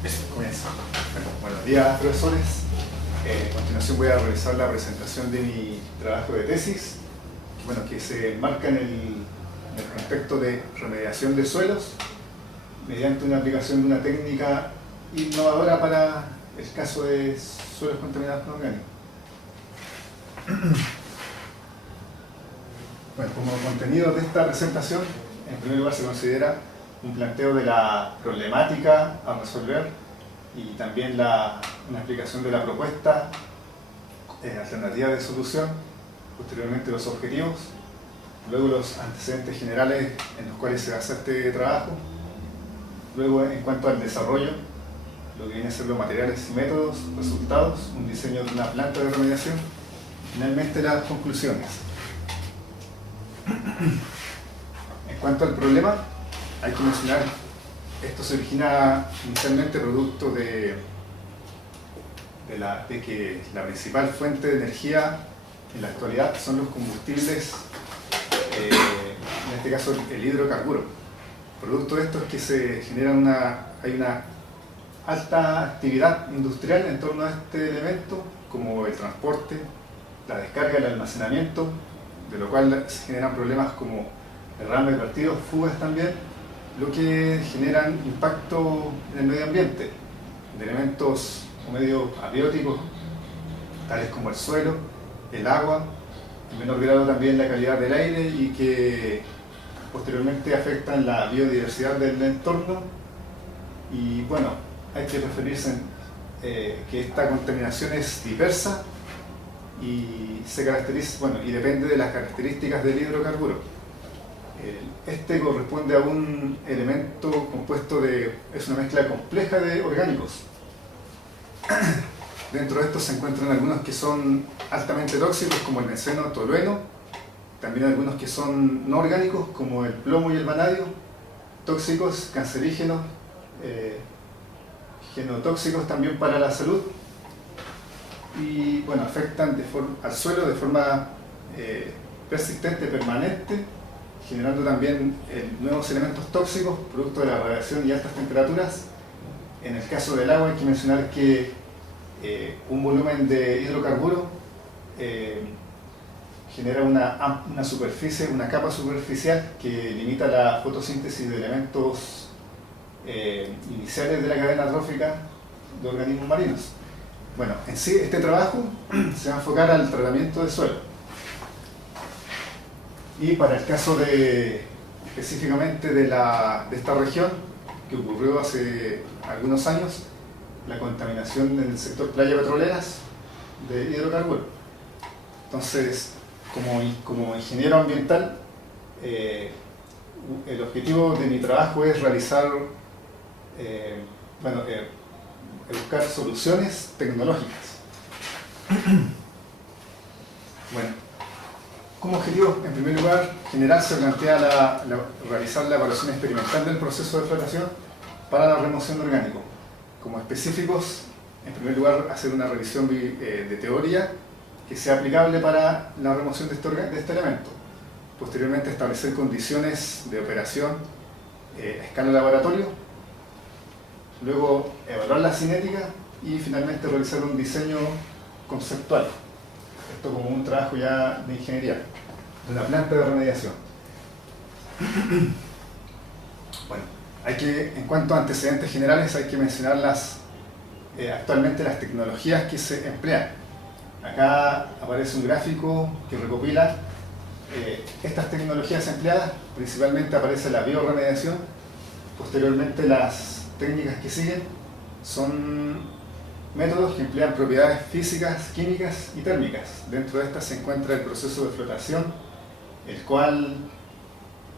Comienzo. Bueno, buenos días, profesores. A continuación voy a realizar la presentación de mi trabajo de tesis, bueno, que se enmarca en el contexto de remediación de suelos mediante una aplicación de una técnica innovadora para el caso de suelos contaminados con orgánicos. Bueno, como contenido de esta presentación, en primer lugar se considera un planteo de la problemática a resolver y también una explicación de la propuesta, alternativa de solución, posteriormente los objetivos, luego los antecedentes generales en los cuales se basa este trabajo, luego en cuanto al desarrollo, lo que viene a ser los materiales y métodos, resultados, un diseño de una planta de remediación, finalmente las conclusiones. En cuanto al problema, hay que mencionar, esto se origina inicialmente producto de que la principal fuente de energía en la actualidad son los combustibles, en este caso el hidrocarburo. Producto de esto es que se genera hay una alta actividad industrial en torno a este elemento, como el transporte, la descarga, el almacenamiento, de lo cual se generan problemas como derrames de vertidos, fugas también, lo que generan impacto en el medio ambiente, de elementos o medios abióticos, tales como el suelo, el agua, en menor grado también la calidad del aire y que posteriormente afectan la biodiversidad del entorno. Y bueno, hay que referirse que esta contaminación es diversa y se caracteriza, bueno, y depende de las características del hidrocarburo. Este corresponde a un elemento compuesto es una mezcla compleja de orgánicos. Dentro de estos se encuentran algunos que son altamente tóxicos, como el benceno, tolueno, también algunos que son no orgánicos, como el plomo y el vanadio, tóxicos, cancerígenos, genotóxicos también para la salud, y bueno, afectan al suelo de forma persistente, permanente, generando también nuevos elementos tóxicos, producto de la radiación y altas temperaturas. En el caso del agua hay que mencionar que un volumen de hidrocarburo genera una superficie, una capa superficial que limita la fotosíntesis de elementos iniciales de la cadena trófica de organismos marinos. Bueno, en sí este trabajo se va a enfocar al tratamiento de suelo. Y para el caso específicamente de esta región, que ocurrió hace algunos años, la contaminación en el sector playa petroleras de hidrocarburos. Entonces, como ingeniero ambiental, el objetivo de mi trabajo es buscar soluciones tecnológicas. Bueno, como objetivo, en primer lugar, general se plantea realizar la evaluación experimental del proceso de flotación para la remoción de orgánicos. Como específicos, en primer lugar, hacer una revisión de teoría que sea aplicable para la remoción de este elemento. Posteriormente, establecer condiciones de operación a escala de laboratorio. Luego, evaluar la cinética y finalmente realizar un diseño conceptual. Esto como un trabajo ya de ingeniería, de una planta de remediación. Bueno, en cuanto a antecedentes generales, hay que mencionar actualmente las tecnologías que se emplean. Acá aparece un gráfico que recopila estas tecnologías empleadas. Principalmente aparece la bioremediación. Posteriormente, las técnicas que siguen son métodos que emplean propiedades físicas, químicas y térmicas. Dentro de estas se encuentra el proceso de flotación, el cual,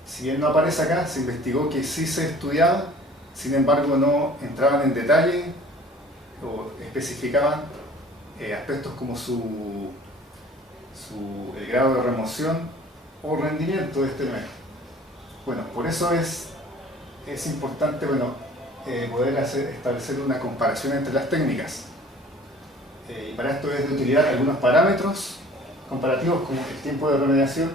si bien no aparece acá, se investigó que sí se estudiaba, sin embargo no entraban en detalle o especificaban aspectos como el grado de remoción o rendimiento de este elemento. Bueno, por eso es importante poder establecer una comparación entre las técnicas. Y para esto es de utilidad algunos parámetros comparativos como el tiempo de remediación,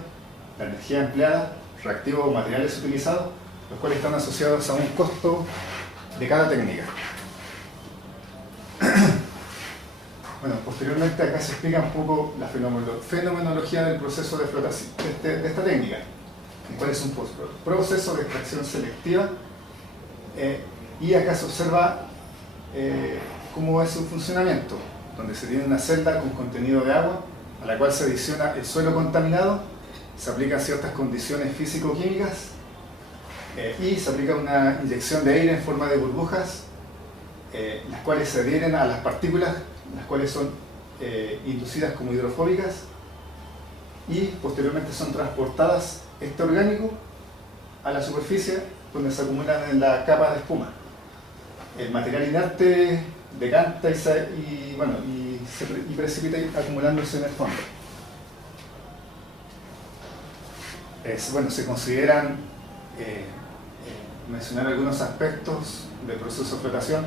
la energía empleada, reactivos o materiales utilizados, los cuales están asociados a un costo de cada técnica. Bueno, posteriormente acá se explica un poco la fenomenología del proceso de flotación, de esta técnica, el cual es un proceso de extracción selectiva, y acá se observa cómo es su funcionamiento, donde se tiene una celda con contenido de agua, a la cual se adiciona el suelo contaminado, se aplican ciertas condiciones físico-químicas, y se aplica una inyección de aire en forma de burbujas, las cuales se adhieren a las partículas, las cuales son inducidas como hidrofóbicas, y posteriormente son transportadas este orgánico a la superficie, donde se acumulan en la capa de espuma. El material inerte decanta y precipita acumulándose en el fondo. Se consideran mencionar algunos aspectos del proceso de flotación,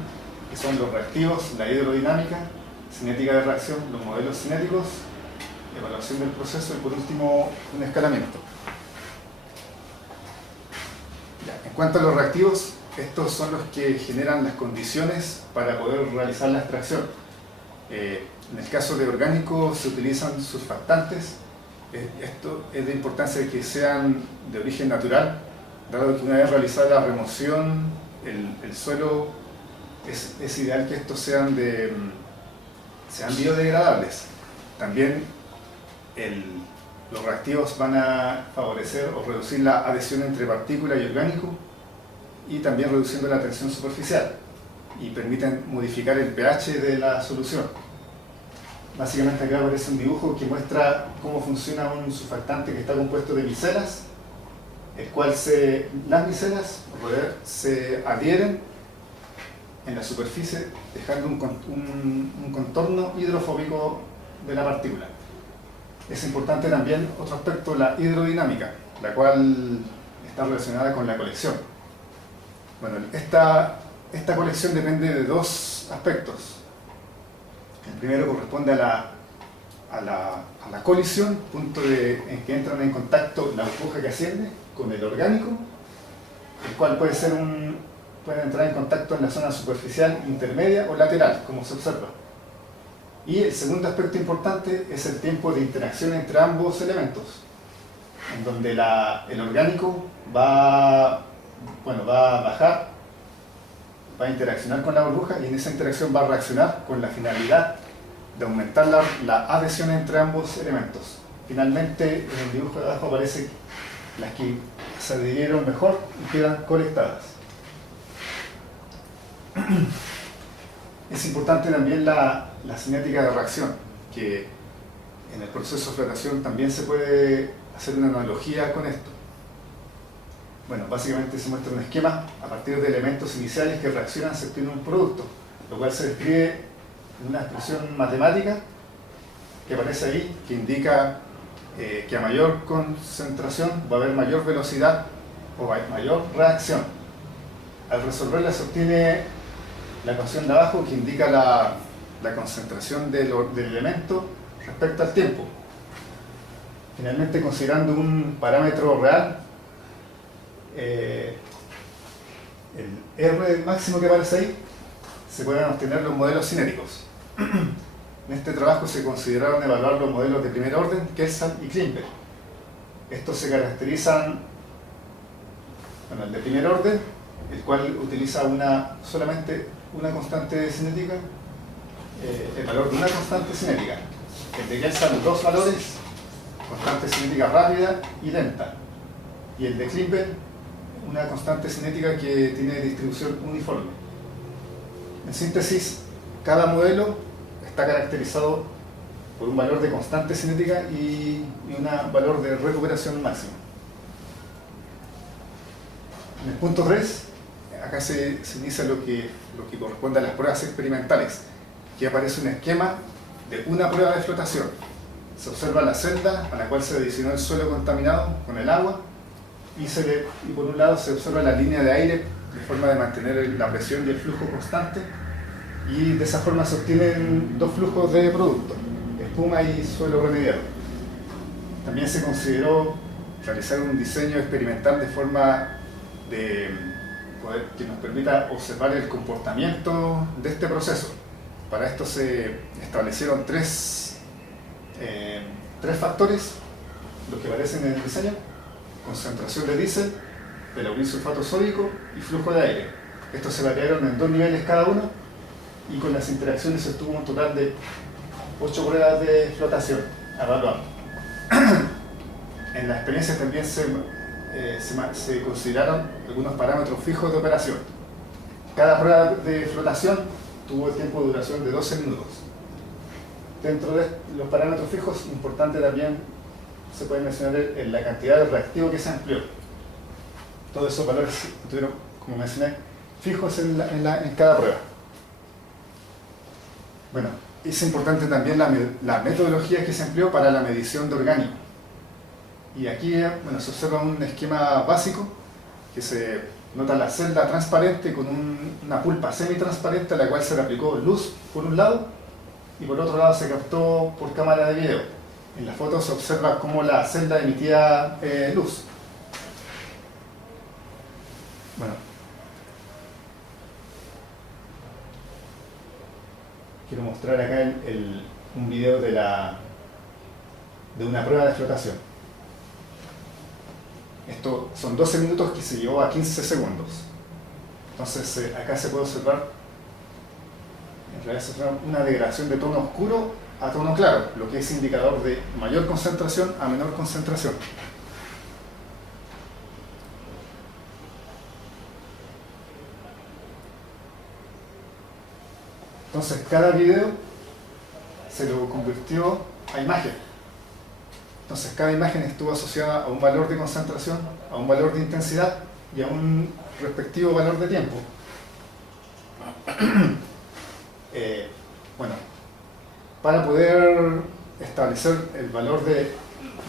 que son los reactivos, la hidrodinámica, cinética de reacción, los modelos cinéticos, evaluación del proceso y por último un escalamiento. En cuanto a los reactivos, estos son los que generan las condiciones para poder realizar la extracción. En el caso de orgánicos se utilizan surfactantes. Esto es de importancia que sean de origen natural, dado que una vez realizada la remoción, el suelo es ideal que estos sean biodegradables. También los reactivos van a favorecer o reducir la adhesión entre partícula y orgánico, y también reduciendo la tensión superficial, y permiten modificar el pH de la solución. Básicamente acá aparece un dibujo que muestra cómo funciona un surfactante que está compuesto de micelas, el cual las micelas se adhieren en la superficie, dejando un contorno hidrofóbico de la partícula. Es importante también otro aspecto, la hidrodinámica, la cual está relacionada con la colección. Bueno, esta colección depende de dos aspectos. El primero corresponde a la colisión, punto en que entran en contacto la burbuja que asciende con el orgánico, el cual puede entrar en contacto en la zona superficial, intermedia o lateral, como se observa. Y el segundo aspecto importante es el tiempo de interacción entre ambos elementos, en donde el orgánico va a bajar, va a interaccionar con la burbuja, y en esa interacción va a reaccionar con la finalidad de aumentar la adhesión entre ambos elementos. Finalmente, en el dibujo de abajo aparece las que se adhirieron mejor y quedan colectadas. Es importante también la cinética de reacción, que en el proceso de flotación también se puede hacer una analogía con esto. Bueno, básicamente se muestra un esquema a partir de elementos iniciales que reaccionan se obtiene un producto, lo cual se describe en una expresión matemática que aparece ahí, que indica que a mayor concentración va a haber mayor velocidad o mayor reacción. Al resolverla se obtiene la ecuación de abajo, que indica la concentración del elemento respecto al tiempo. Finalmente, considerando un parámetro real, el R máximo que aparece ahí, se pueden obtener los modelos cinéticos. En este trabajo se consideraron evaluar los modelos de primer orden, Kelsan y Klimper. Estos se caracterizan, el de primer orden, el cual utiliza solamente una constante cinética, el valor de una constante cinética. El de Kelsan, dos valores, constante cinética rápida y lenta. Y el de Klimper, una constante cinética que tiene distribución uniforme. En síntesis, cada modelo está caracterizado por un valor de constante cinética y un valor de recuperación máxima. En el punto 3, acá se inicia lo que corresponde a las pruebas experimentales, que aparece un esquema de una prueba de flotación. Se observa la celda a la cual se adicionó el suelo contaminado con el agua, y por un lado se observa la línea de aire de forma de mantener la presión y el flujo constante, y de esa forma se obtienen dos flujos de producto, espuma y suelo remediado. También se consideró realizar un diseño experimental de forma que nos permita observar el comportamiento de este proceso. Para esto se establecieron tres factores, los que aparecen en el diseño: concentración de diésel, pelaurín sulfato sódico y flujo de aire. Estos se variaron en 2 niveles cada uno, y con las interacciones se obtuvo un total de 8 pruebas de flotación evaluadas. En la experiencia también se consideraron algunos parámetros fijos de operación. Cada prueba de flotación tuvo el tiempo de duración de 12 minutos. Dentro de los parámetros fijos, importante también se puede mencionar la cantidad de reactivo que se empleó. Todos esos valores estuvieron, como mencioné, fijos en cada prueba. Bueno, es importante también la metodología que se empleó para la medición de orgánico. Y aquí se observa un esquema básico que se nota la celda transparente con una pulpa semitransparente a la cual se le aplicó luz por un lado y por otro lado se captó por cámara de video. En la foto se observa cómo la celda emitía luz. Bueno, quiero mostrar acá un video de una prueba de flotación. Esto son 12 minutos que se llevó a 15 segundos. Entonces acá se puede observar, en realidad se observa una degradación de tono oscuro a tono claro, lo que es indicador de mayor concentración a menor concentración. Entonces cada video se lo convirtió a imagen. Entonces cada imagen estuvo asociada a un valor de concentración, a un valor de intensidad y a un respectivo valor de tiempo. Para poder establecer el valor de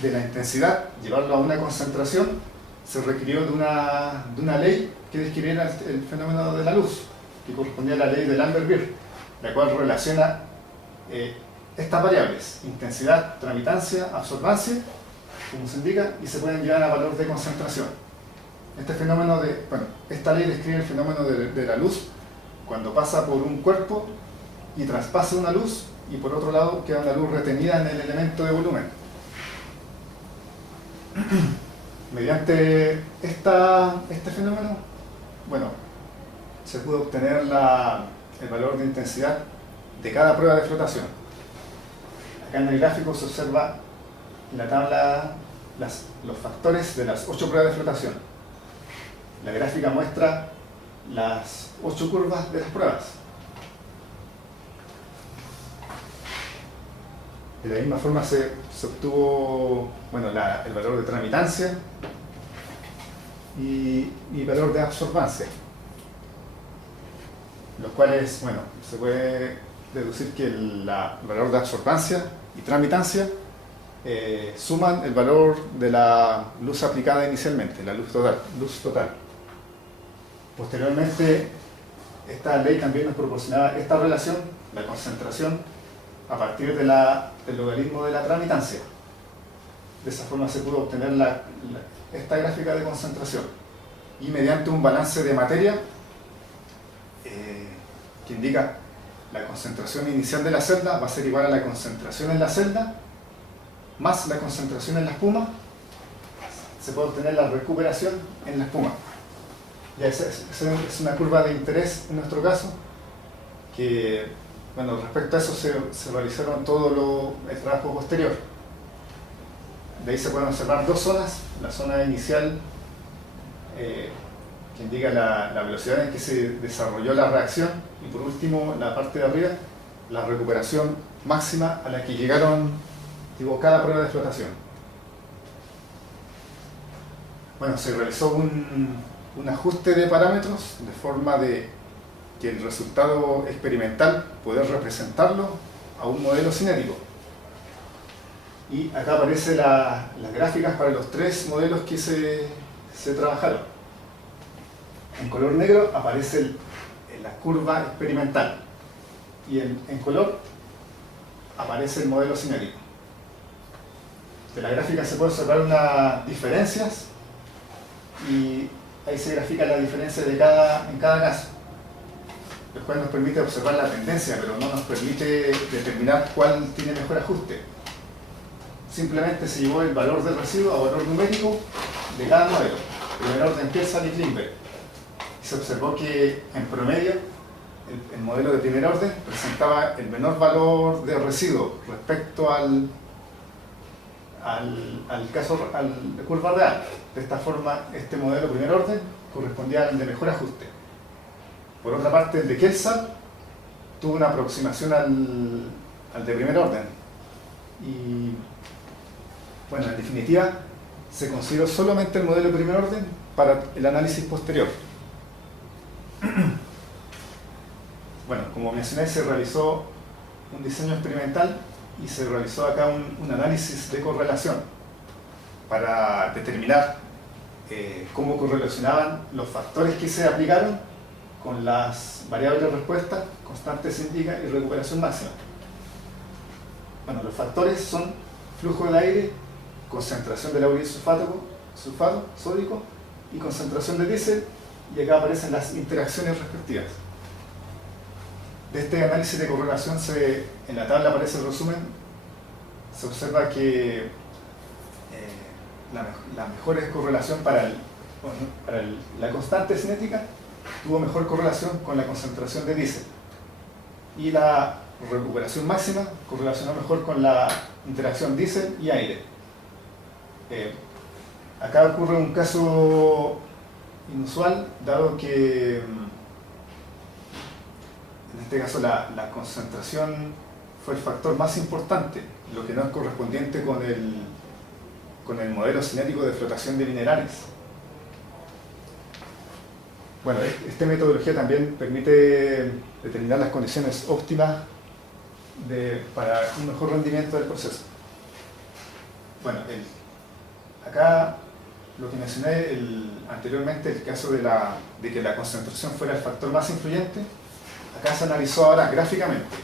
la intensidad, llevarlo a una concentración, se requirió de una ley que describiera el fenómeno de la luz, que correspondía a la ley de Lambert-Beer, la cual relaciona estas variables: intensidad, tramitancia, absorbancia, como se indica, y se pueden llevar a valor de concentración. Esta ley describe el fenómeno de la luz cuando pasa por un cuerpo y traspasa una luz, y por otro lado queda una luz retenida en el elemento de volumen. Mediante este fenómeno, se pudo obtener el valor de intensidad de cada prueba de flotación. Acá en el gráfico se observa en la tabla los factores de las 8 pruebas de flotación. La gráfica muestra las 8 curvas de las pruebas. De la misma forma se obtuvo el valor de tramitancia y valor de absorbancia, los cuales, se puede deducir que el valor de absorbancia y tramitancia suman el valor de la luz aplicada inicialmente, la luz total. Posteriormente, esta ley también nos proporcionaba esta relación, la concentración, a partir del logaritmo de la tramitancia. De esa forma se pudo obtener esta gráfica de concentración, y mediante un balance de materia que indica la concentración inicial de la celda va a ser igual a la concentración en la celda más la concentración en la espuma, se puede obtener la recuperación en la espuma. Ya esa es una curva de interés en nuestro caso, que respecto a eso se realizaron todo el trabajo posterior. De ahí se pueden observar 2 zonas: la zona inicial, que indica la velocidad en que se desarrolló la reacción, y por último la parte de arriba, la recuperación máxima a la que llegaron cada prueba de flotación. Se realizó un ajuste de parámetros de forma de que el resultado experimental poder representarlo a un modelo cinético. Y acá aparecen las gráficas para los 3 modelos que se trabajaron. En color negro aparece la curva experimental, y en color aparece el modelo cinético. De la gráfica se puede observar unas diferencias, y ahí se grafica la diferencia en cada caso. el cual nos permite observar la tendencia, pero no nos permite determinar cuál tiene mejor ajuste. Simplemente se llevó el valor del residuo a valor numérico de cada modelo, primer orden Kersal y Klimberg. Y se observó que en promedio el modelo de primer orden presentaba el menor valor de residuo respecto a la curva real. De esta forma, este modelo de primer orden correspondía al de mejor ajuste. Por otra parte, el de Kersal tuvo una aproximación al de primer orden. Y bueno, en definitiva, se consideró solamente el modelo de primer orden para el análisis posterior. Bueno, como mencioné, se realizó un diseño experimental y se realizó acá un análisis de correlación para determinar cómo correlacionaban los factores que se aplicaron con las variables de respuesta, constantes indica y recuperación máxima. Bueno, los factores son flujo de aire, concentración de lauryl sulfato sódico y concentración de diésel, y acá aparecen las interacciones respectivas. De este análisis de correlación, en la tabla aparece el resumen, se observa que la mejor correlación para la constante cinética tuvo mejor correlación con la concentración de diésel, y la recuperación máxima correlacionó mejor con la interacción diésel y aire. Acá ocurre un caso inusual, dado que en este caso la concentración fue el factor más importante, lo que no es correspondiente con el modelo cinético de flotación de minerales. Bueno, esta metodología también permite determinar las condiciones óptimas para un mejor rendimiento del proceso. Bueno, acá lo que mencioné anteriormente, el caso de que la concentración fuera el factor más influyente, acá se analizó ahora gráficamente.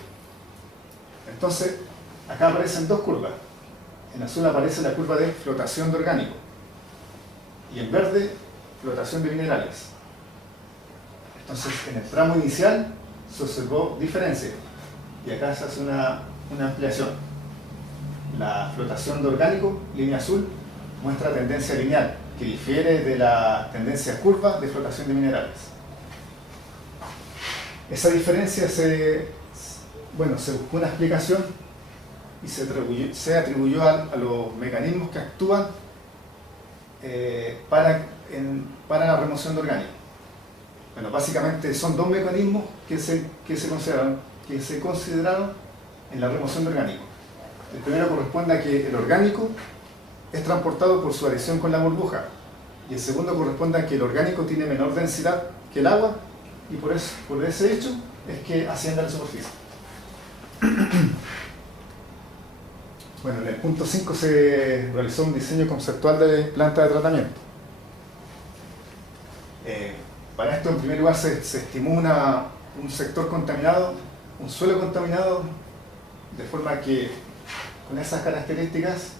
Entonces, acá aparecen dos curvas. En azul aparece la curva de flotación de orgánico y en verde, flotación de minerales. Entonces, en el tramo inicial se observó diferencia y acá se hace una ampliación. La flotación de orgánico, línea azul, muestra tendencia lineal, que difiere de la tendencia curva de flotación de minerales. Esa diferencia se buscó una explicación y se atribuyó a los mecanismos que actúan para la remoción de orgánico. Bueno, básicamente son dos mecanismos que se consideraron en la remoción de orgánico. El primero corresponde a que el orgánico es transportado por su adhesión con la burbuja, y el segundo corresponde a que el orgánico tiene menor densidad que el agua, y por ese hecho es que asciende a la superficie. Bueno, en el punto 5 se realizó un diseño conceptual de planta de tratamiento. Para esto, en primer lugar, se estimó un sector contaminado, un suelo contaminado, de forma que con esas características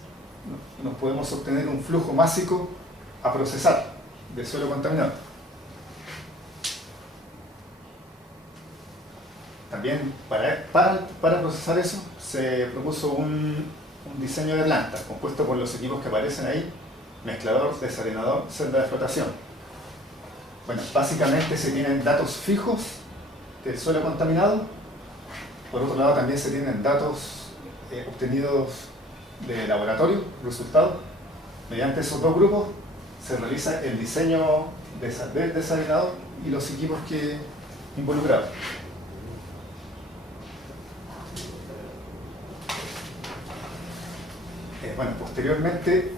nos podemos obtener un flujo másico a procesar de suelo contaminado. También para procesar eso se propuso un diseño de planta compuesto por los equipos que aparecen ahí: mezclador, desarenador, celda de flotación. Bueno, básicamente se tienen datos fijos del suelo contaminado. Por otro lado, también se tienen datos obtenidos de laboratorio, resultados. Mediante esos dos grupos se realiza el diseño del desarenador y los equipos que involucrados. Bueno, posteriormente,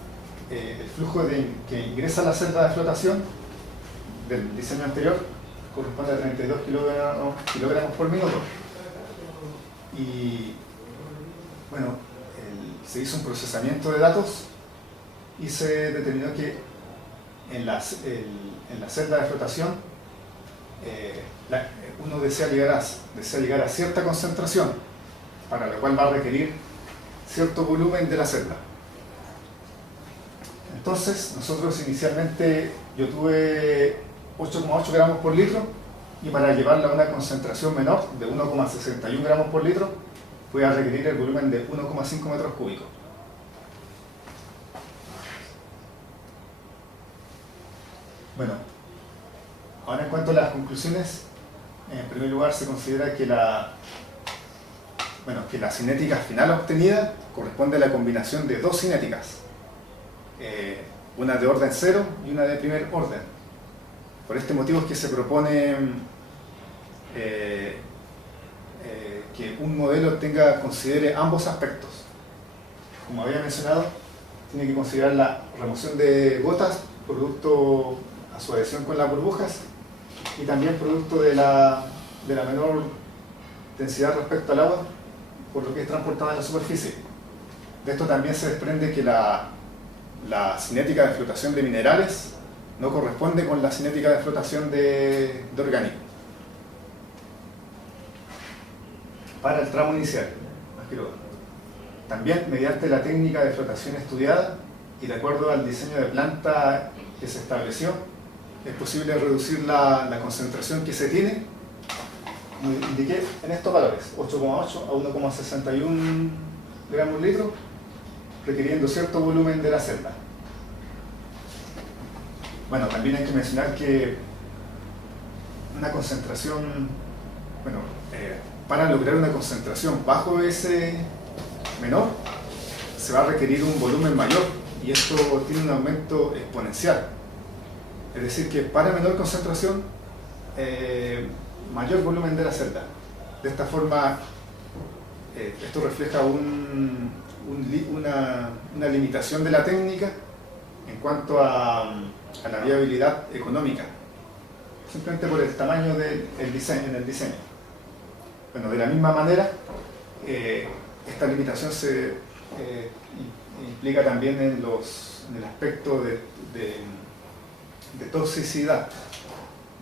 el flujo que ingresa a la celda de flotación del diseño anterior corresponde a 32 kilogramos por minuto. Y bueno, se hizo un procesamiento de datos y se determinó que en la celda de flotación uno desea llegar a cierta concentración, para lo cual va a requerir cierto volumen de la celda. Entonces, nosotros inicialmente, yo tuve 8,8 gramos por litro y para llevarla a una concentración menor de 1,61 gramos por litro voy a requerir el volumen de 1,5 metros cúbicos. Bueno, ahora en cuanto a las conclusiones, en primer lugar se considera que la cinética final obtenida corresponde a la combinación de dos cinéticas, una de orden cero y una de primer orden. Por este motivo es que se propone que un modelo considere ambos aspectos. Como había mencionado, tiene que considerar la remoción de gotas producto a su adhesión con las burbujas y también producto de la menor densidad respecto al agua, por lo que es transportada en la superficie. De esto también se desprende que la cinética de flotación de minerales no corresponde con la cinética de flotación de orgánico. Para el tramo inicial, también mediante la técnica de flotación estudiada y de acuerdo al diseño de planta que se estableció, es posible reducir la concentración que se tiene, como indiqué, en estos valores, 8,8 a 1,61 gramos por litro, requiriendo cierto volumen de la celda. Bueno, también hay que mencionar que una concentración, para lograr una concentración bajo ese menor, se va a requerir un volumen mayor y esto tiene un aumento exponencial. Es decir, que para menor concentración, mayor volumen de la celda. De esta forma, esto refleja una limitación de la técnica en cuanto a la viabilidad económica, simplemente por el tamaño del diseño, en el diseño. Bueno, de la misma manera, esta limitación se implica también en el aspecto de toxicidad,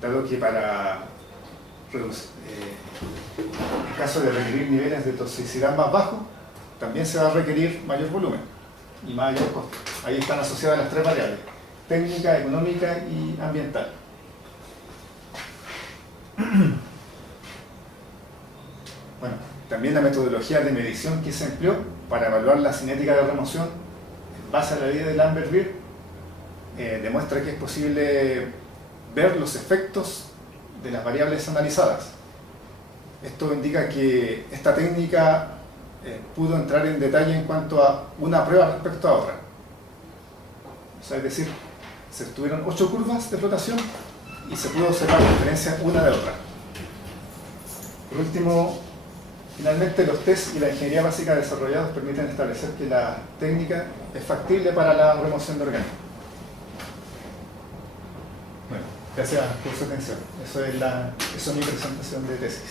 dado que para reducir, en caso de requerir niveles de toxicidad más bajos, también se va a requerir mayor volumen y mayor costo. Ahí están asociadas las tres variables: técnica, económica y ambiental. Bueno, también la metodología de medición que se empleó para evaluar la cinética de remoción en base a la ley de Lambert-Beer demuestra que es posible ver los efectos de las variables analizadas. Esto indica que esta técnica pudo entrar en detalle en cuanto a una prueba respecto a otra. O sea, es decir, se tuvieron 8 curvas de flotación y se pudo observar la diferencia una de otra. Por último, finalmente los test y la ingeniería básica desarrollados permiten establecer que la técnica es factible para la remoción de orgánicos. Bueno, gracias por su atención. Eso es mi presentación de tesis.